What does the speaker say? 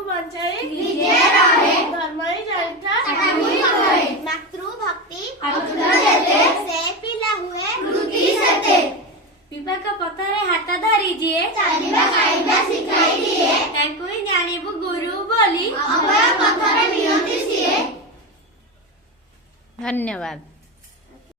को बचाई निजे रहे धर्म ही जानिता ठाकुर कहे मातृभक्ति अतुल देते से पिला हुए वृत्ति सते विवेक पथरे हाथ धरी जे चलिबा खाइबा सिखाई दिए ताकू ही जानिबु गुरु बोली अभय पथरे नियति सिए। धन्यवाद।